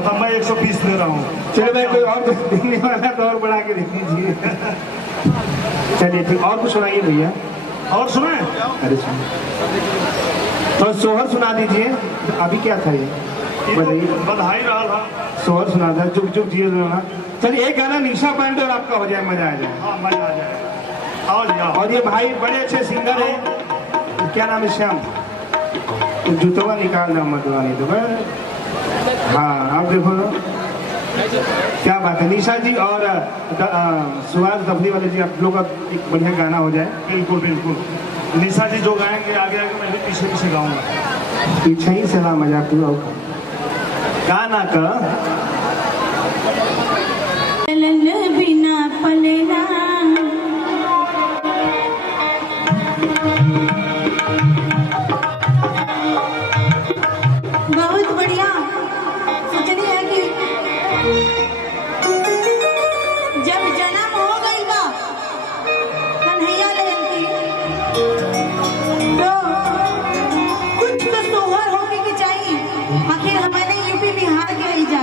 तब मैं 120 दे रहा हूँ। चलो भाई कोई और देखने वाला तो और बढ़ा के देख लीजिए। चलिए ठीक, और कुछ सुनाइए भैया। और सुने? अरे सुनिए तो सोहर सुना दीजिए। अभी क्या था ये बताइए? बधाई रहा सोहर सुना था, चुप चुप जियो ना। चलिए एक गाना निशा पांडे और आपका हो जाए, मजा आ जाए। हाँ मजा आ जाए। आओ जी आओ। और ये भाई बड़े अच्छे सिंगर है, क्या नाम है? श्याम। जूतवा निकालना मतवानी तो हाँ आप देखो ना क्या बात है। निशा जी और सुहास दफली वाले जी, आप लोग का एक बढ़िया गाना हो जाए। बिल्कुल बिल्कुल। निशा जी जो गाएंगे आगे आगे, मैं भी पीछे पीछे गाऊंगा। पीछे ही से ना मजाक गाना का बिना पलना बहुत बढ़िया। सोचनी है कि जब जन्म हो गई बा कन्हैया लाल की, तो कुछ तो सोहर होके के चाहिए। आखिर हमारे यूपी बिहार के ही जा,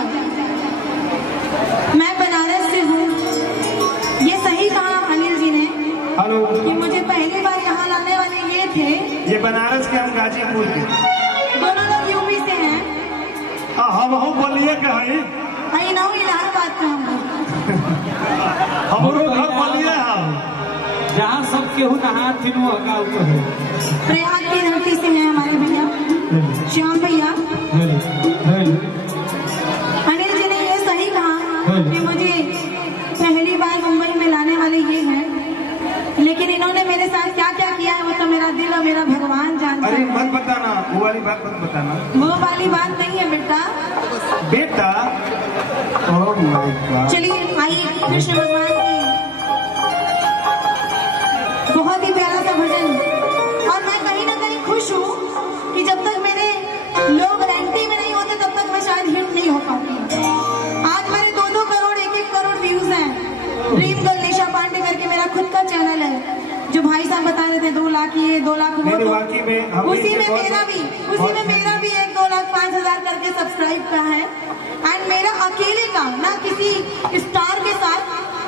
मैं बनारस से हूँ। ये सही कहा अनिल जी ने। हेलो, कि मुझे पहली बार यहाँ लाने वाले ये थे। ये बनारस के, हम गाजीपुर के। दोनों लोग यूपी से हैं। हम बोलिए के हई आई ना इलाहाबाद का हम लोग बोलिए। हम जहाँ सब केहू नहा तीनों गाँव को है। प्रयाग की धरती से हैं हमारे भैया श्याम भैया। अनिल जी ने ये सही कहा कि मुझे पहली बार मुंबई में लाने वाले ये हैं, लेकिन इन्होंने मेरे साथ क्या क्या किया है वो तो मेरा दिल और मेरा भगवान जानता अरे है। मत बताना, वो वाली बात मत बताना। वो वाली बात नहीं है बेटा। बेटा ओह माय गॉड। चलिए आइए कृष्ण भगवान की बहुत ही प्यारा सा भजन। और मैं कहीं ना कहीं खुश हूँ कि जब तक मेरे लोग रैंटी में नहीं होते तब तक मैं शायद हिट नहीं हो पाती। आज मेरे 2-2 करोड़ 1-1 करोड़ व्यूज हैं। ड्रीम गर्ल निशा पांडे करके मेरा खुद का चैनल है, जो भाई साहब बता रहे थे 2 लाख ये 2 लाख वो, तो उसी में मेरा भी 1-2 लाख 5,000 करके सब्सक्राइब का है। एंड मेरा अकेले का, ना किसी स्टार के साथ,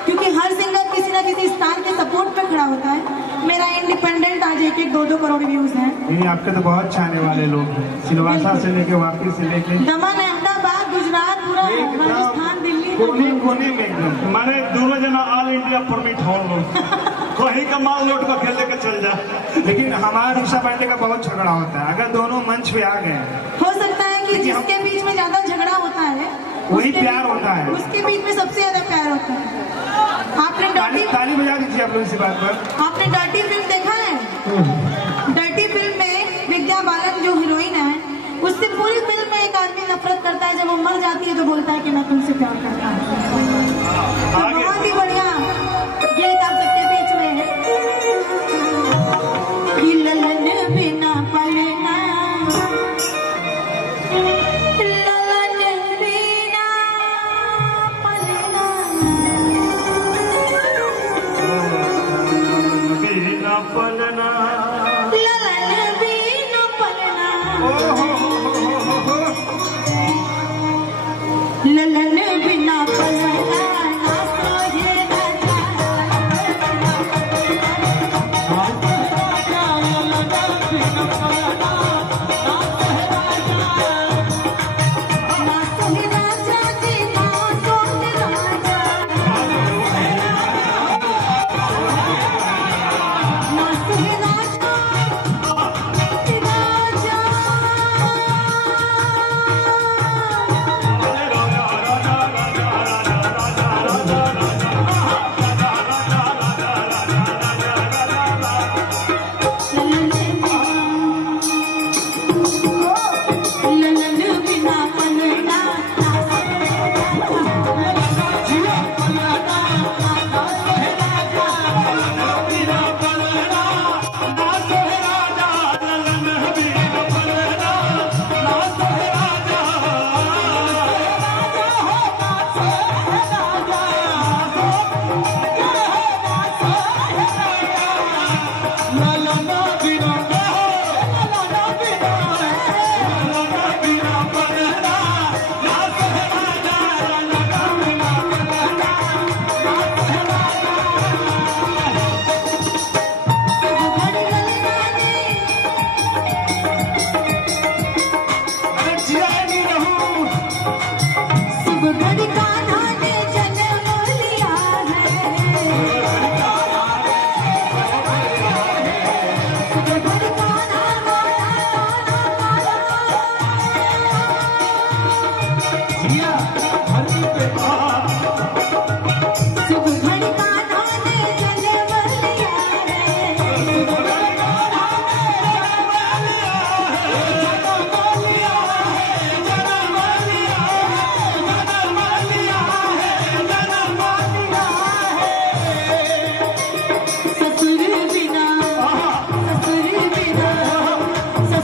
क्योंकि हर सिंगर किसी ना किसी स्टार के सपोर्ट पे खड़ा होता है। मेरा इंडिपेंडेंट आज 1-1 2-2 करोड़ व्यूज हैं। नहीं, आपके तो बहुत छाने वाले लोग हैं, सिलवासा से लेके वापी से लेके दमन, अहमदाबाद, गुजरात, पूरा राजस्थान, दिल्ली, कोने कोने में एकदम। माने दोनों जना ऑल इंडिया परमिट हो लोग कहीं का माल लोट को खेल लेके चल जा। लेकिन हमारा निशा पांडे का बहुत झगड़ा होता है। अगर दोनों मंच पे आ गए, हो सकता है कि जिसके बीच में ज्यादा झगड़ा होता है वही प्यार होता है। उसके बीच में सबसे ज्यादा प्यार होता है। आपने ताली बजा दीजिए आप लोग इसी बात पर। आपने डर्टी फिल्म देखा है? डर्टी फिल्म में विद्या बालन जो हीरोइन है, उससे पूरी फिल्म में एक आदमी नफरत करता है। जब वो मर जाती है तो बोलता है कि मैं तुमसे प्यार करता हूँ। तो बहुत ही बढ़िया गीत आप सबके बीच में है। कि ललन बिना पलना, ललन बिना पलना, बिना पलना, ललन बिना पलना, ललन बिना पलना, ना सोहे राजा, ना सोहे राजा जी, ना सोहे राजा, ना सोहे राजा, राजा। भैया धरती पे सुख घड़ी कान्हा ने चले बलिया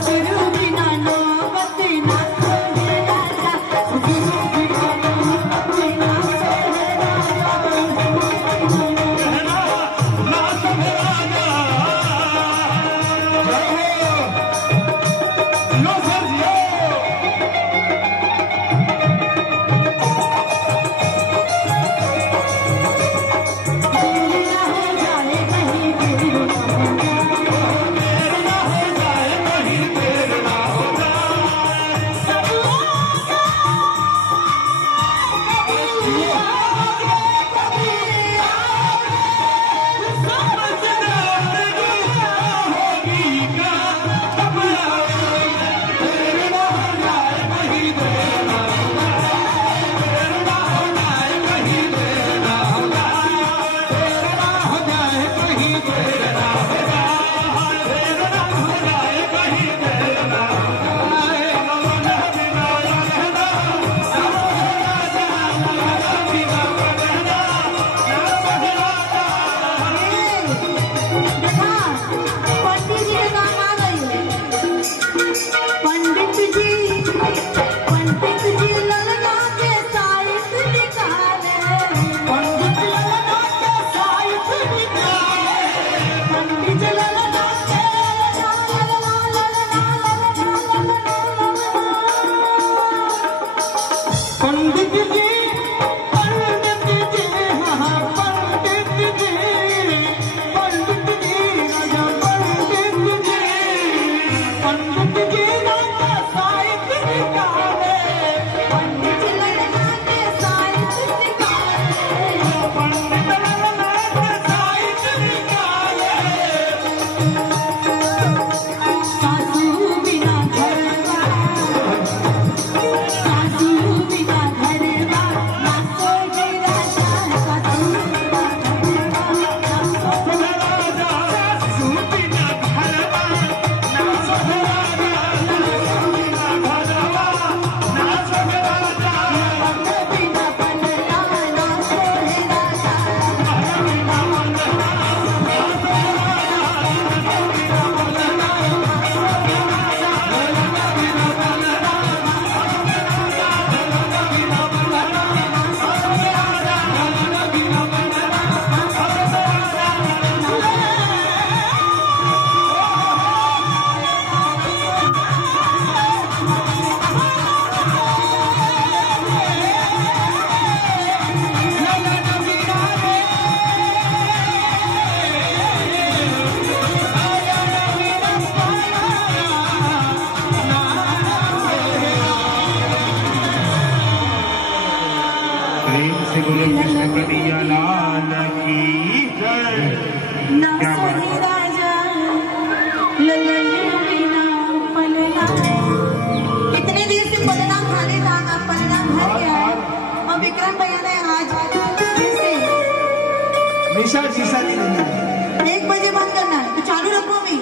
ससुर बिना नौबत ना सोहे राजा ससुर बिना नौबत ना सोहे प्रेम से बोलो कृष्ण कन्हैया लाल की जय। ना क्या बात सोहे है। राजा ललन बिना पलना। कितने दिन से पलना खाने था ना, पलना भर गया है। और विक्रम भैया ने आज फिर से निशा जी नहीं है। 1 बजे बंद करना है, तो चालू रखो अभी।